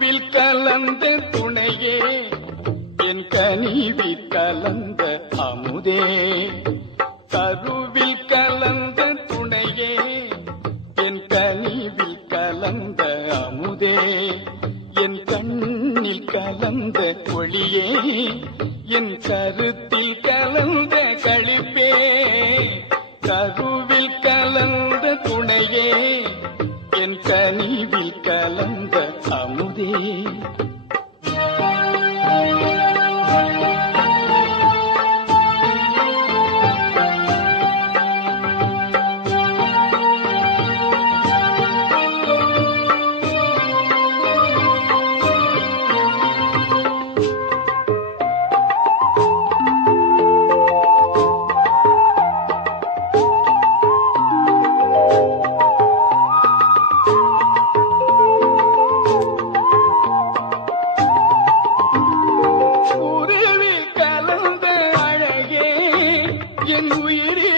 அன்பில் கலந்த துணையே என் கனிவி கலந்த அமுதே. என் உயிரே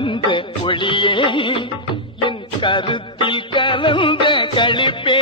வந்த ஒளியே என் கருத்தில் கலந்த கழிப்பே.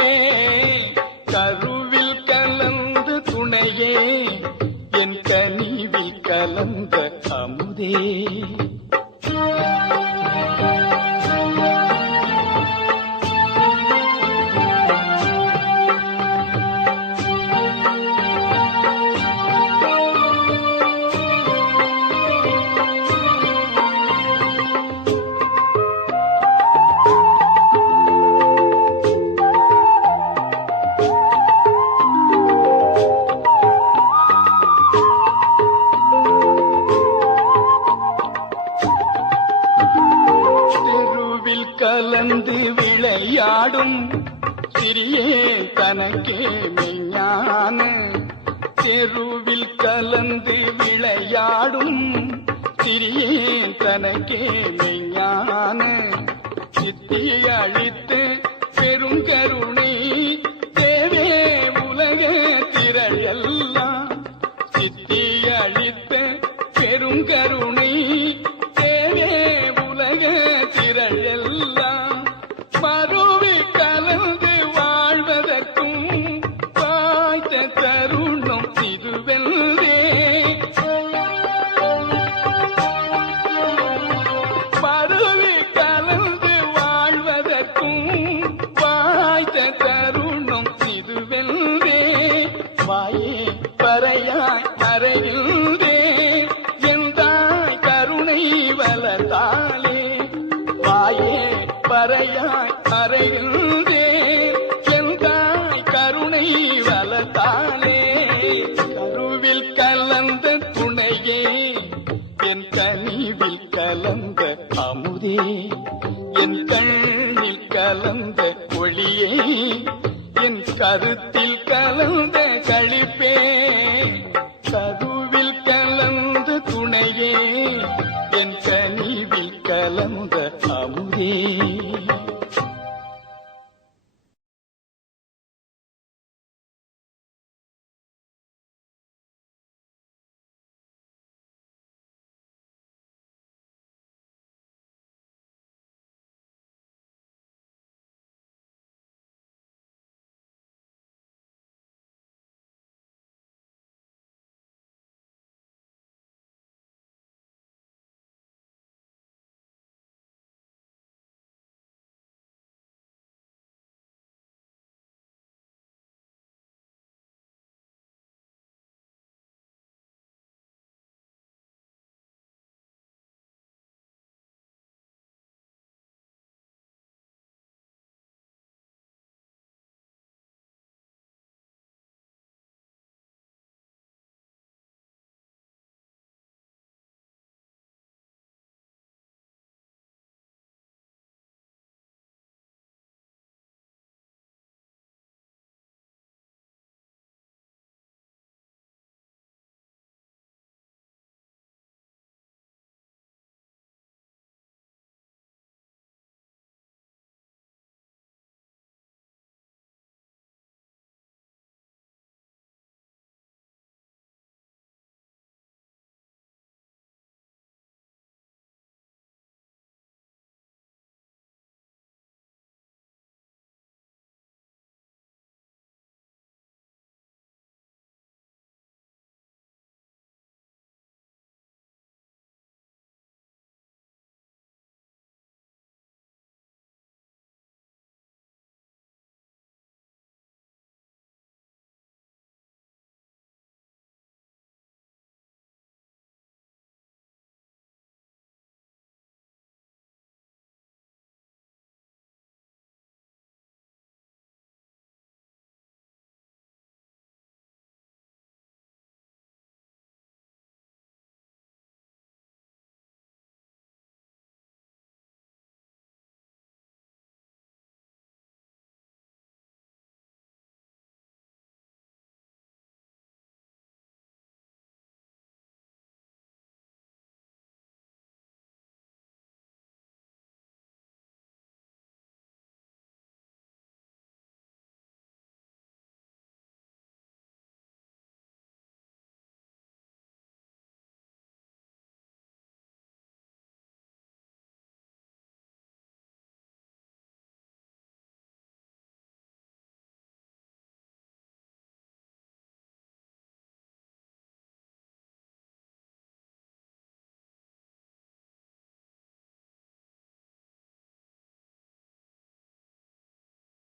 பாடும் சிறியே தனக்கே மெய்ஞான செருவில் கலந்து விளையாடும். சிறியே தனக்கே மெய்ஞான சித்தி அழித்து பெருங்கருணை தேவே உலக திரள் எல்லாம். சித்தி தருணம் இதுவெல்லாம் என் கருத்தில் கலந்த கழிப்பே.